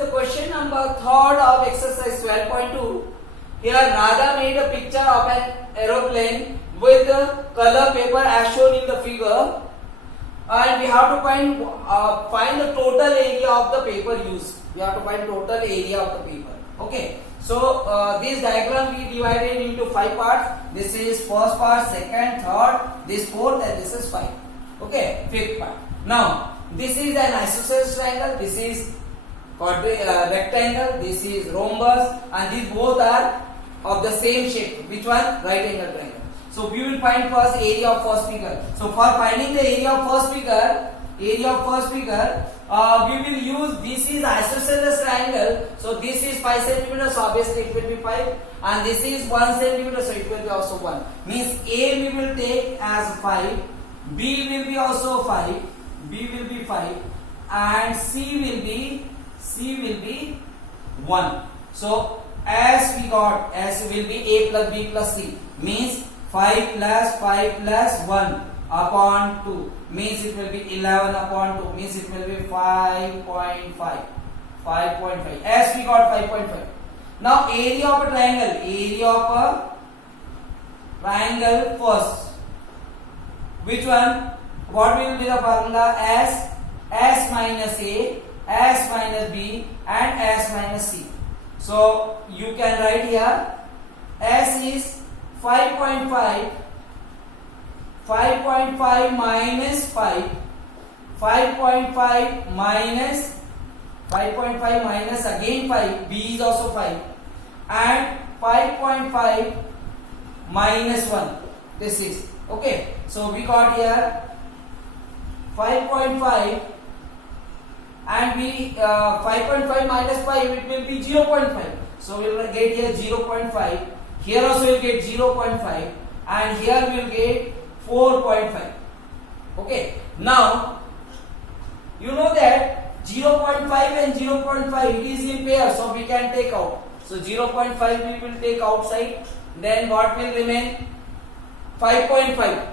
the question number 3rd of exercise 12.2. Here Radha made a picture of an aeroplane with color paper as shown in the figure, and we have to find the total area of the paper used. We have to find total area of the paper. Okay. So this diagram we divided into 5 parts. This is first part, second, third, this fourth, and this is 5. Okay, fifth part. Now this is an isosceles triangle. This is rectangle. This is rhombus, and these both are of the same shape. Which one? Right angle triangle. So we will find first area of first figure. So for finding the area of first figure, we will use, this is isosceles triangle. So this is 5 centimeters. So obviously it will be 5, and this is 1 centimeter. So it will be also 1. Means A we will take as 5, B will be also 5, B will be 5, and C will be 1. So as we got, as will be A plus B plus C, means 5 plus 1 upon 2, means it will be 11 upon 2, means it will be 5.5. As we got 5.5. Now area of a triangle first. Which one? What will be the formula? S minus A, S minus B, and S minus C. So you can write here S is 5.5 minus 5, 5.5 minus again 5, B is also 5, and 5.5 minus 1. This is okay. So we got here 5.5, and we 5.5 minus 5, it will be 0.5. So we will get here 0.5. Here also we will get 0.5, and here we will get 4.5. Okay. Now you know that 0.5 and 0.5 it is in pair, so we can take out. So 0.5 we will take outside. Then what will remain? 5.5.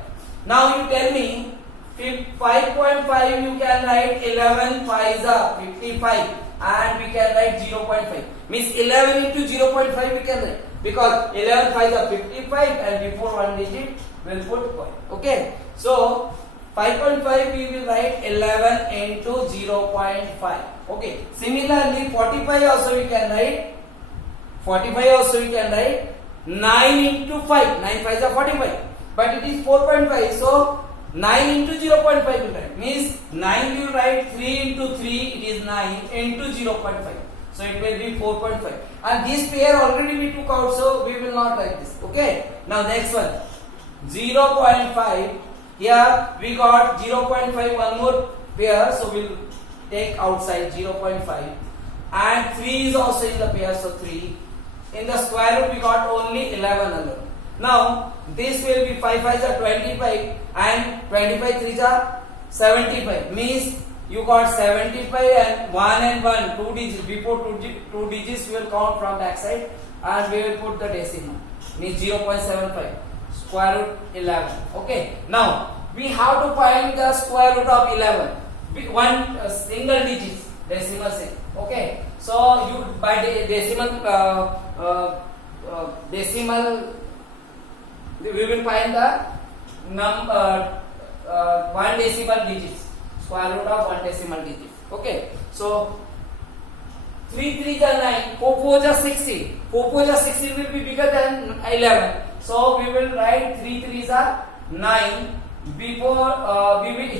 Now you tell me, 5.5 you can write 11 5s are 55, and we can write 0.5. Means 11 into 0.5 we can write, because 11 5s are 55, and before one digit we'll put point. Okay. So 5.5 we will write 11 into 0.5. Okay. Similarly 45 also we can write. 9 into 5. 9 5s are 45. But it is 4.5. So 9 into 0.5 will write. Means 9 will write 3 into 3. It is 9 into 0.5. So it will be 4.5. And this pair already we took out. So we will not write this. Okay. Now next one. 0.5. Here we got 0.5, one more pair. So we'll take outside 0.5. And 3 is also in the pair. So 3. In the square root we got only 11 alone. Now this will be 5 5s are 25, and 25 3s are 75. Means you got 75 and 1 2 digits. Before 2 digits we will count from back side, and we will put the decimal. Means 0.75. Square root 11. Okay. Now we have to find the square root of 11. One single digit decimal say. Okay. So you by decimal we will find the number 1 decimal digits. Square root of 1 decimal digit. Okay. So 3 3s are 9. 4 4s are 16. 4 4s are 16 will be bigger than 11. So we will write 3 3s are 9. Before we will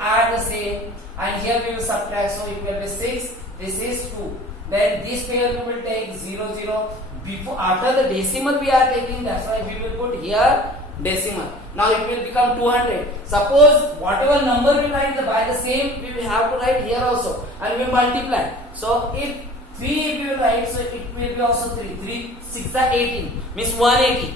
add the same, and here we will subtract. So it will be 6. This is 2. Then this pair we will take 0 0. Before, after the decimal we are taking, that's why we will put here decimal. Now it will become 200. Suppose whatever number we write by the same, we will have to write here also, and we multiply. So if 3 we will write, so it will be also 3. 3 6 are 18. Means 180.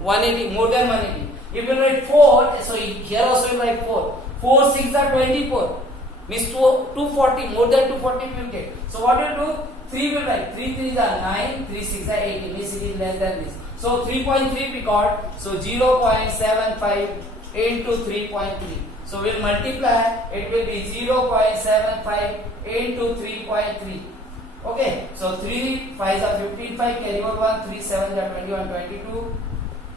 180, more than 180. If you write 4, so here also you write 4. 4 6 are 24. Means 240, more than 240 we will get. So what will do? 3 will write. 3 3s are 9, 3 6 are 18. Means it is less than this. So 3.3 we got. So 0.75 into 3.3. So we'll multiply, it will be 0.75 into 3.3. Okay, so 3 5s are 15, 5 carry over 1, 3 7s are 21, 22.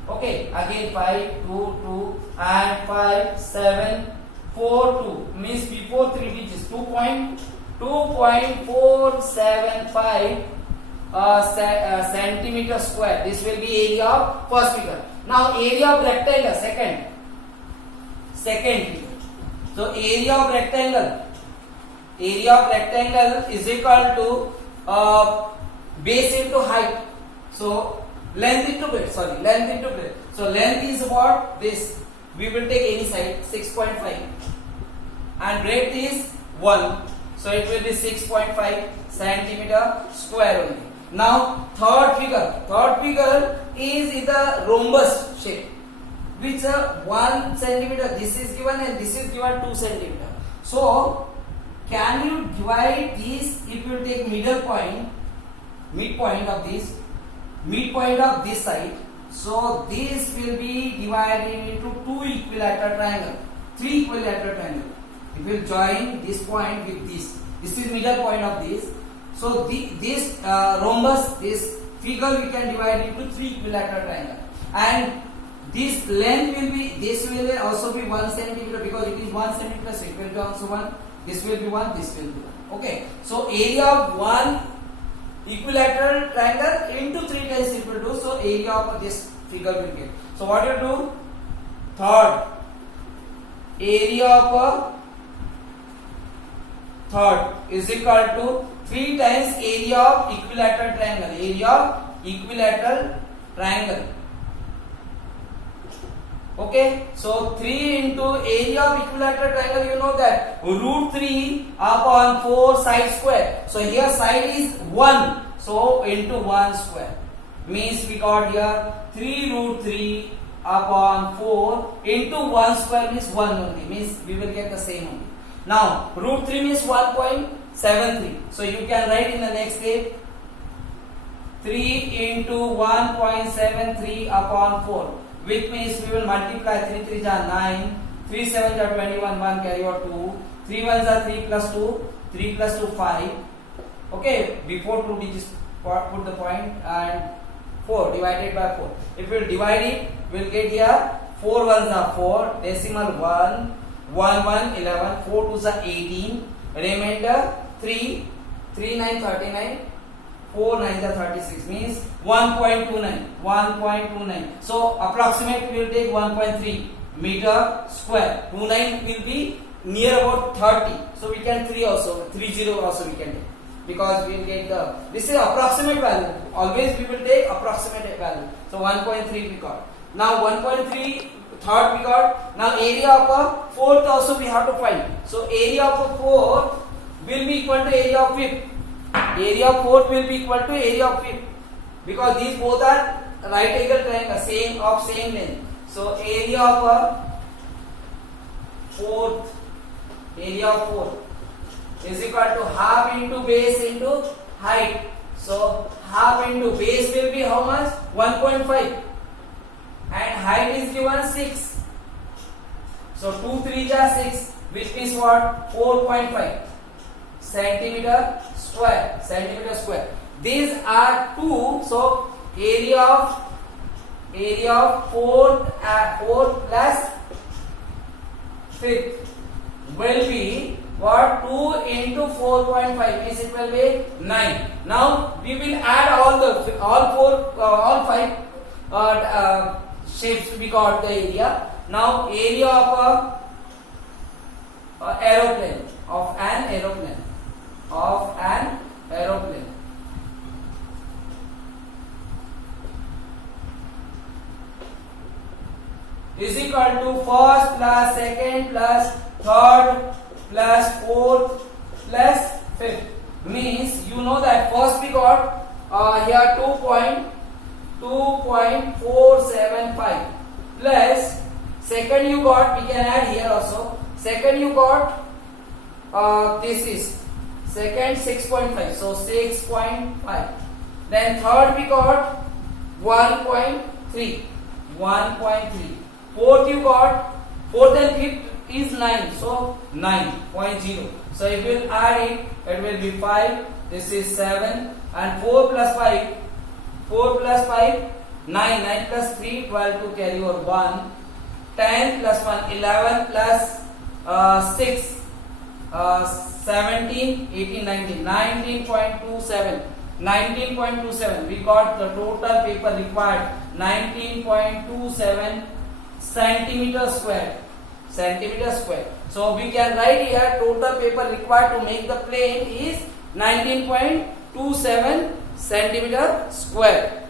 Okay, again 5 2 2 and 5 7 4 2 means before 3 digits 2.475 centimeter square. This will be area of first figure. Now area of rectangle, second figure. So area of rectangle is equal to base into height. So length into breadth. So length is what? This. We will take any side, 6.5, and breadth is 1. So it will be 6.5 centimeter square only. Now third figure is in the rhombus shape, which 1 centimeter. This is given and this is given 2 centimeter. So can you divide this? If you take midpoint of this side, so this will be divided into 3 equilateral triangle. If you join this point with this is middle point of this. So this rhombus, this figure we can divide into 3 equilateral triangle, and this length will be also be 1 centimeter, because it is 1 centimeter. So it will be also 1. This will be 1. This will be 1. Okay. So area of 1 equilateral triangle into 3 times equal to. So area of this figure will get. So what you do? Third, area of a third is equal to 3 times area of equilateral triangle. Okay, so 3 into area of equilateral triangle, you know that root 3 upon 4 side square. So here side is 1, so into 1 square means we got here 3 root 3 upon 4 into 1 square means 1 only, means we will get the same only. Now root 3 means 1.73, so you can write in the next step 3 into 1.73 upon 4, which means we will multiply 3 3s are 9, 3 7s are 21, 1 carry over 2, 3 1s are 3 plus 2, 3 plus 2 5. Okay, before 2 digits put the point, and 4 divided by 4. If we divide it, we will get here 4 1s are 4, decimal 1, 1 1 11, 4 2s are 18, remainder 3, 3 9 39, 4 9s are 36, means 1.29. So approximate we will take 1.3 meter square. 29 will be near about 30. So we can 30 also we can take, because we will get this is approximate value. Always we will take approximate value. So 1.3 we got. Now 1.3 third we got. Now area of a fourth also we have to find. So area of a fourth will be equal to area of fifth. Area of fourth will be equal to area of fifth, because these both are right angle triangle, same length. So area of a fourth is equal to half into base into height. So half into base will be how much? 1.5, and height is given 6. So 2 3s are 6, which means what? 4.5 centimeter square. These are 2. So area of fourth plus fifth will be what? 2 into 4.5 means it will be 9. Now we will add all 5 shapes we got the area. Now area of an aeroplane is equal to first plus second plus third plus fourth plus fifth. Means you know that first we got here 2.475 plus second you got, we can add here also, second you got this is second 6.5, so 6.5. Then third we got 1.3. Fourth you got, fourth and fifth is 9, so 9.0. So if we'll add it, it will be 5. This is 7, and 4 plus 5, 9, 9 plus 3, 12 to carry over 1, 10 plus 1, 11 plus 6, 17, 18, 19, 19.27. 19.27. We got the total paper required 19.27 centimeter square. So we can write here total paper required to make the plane is 19.27 centimeter square.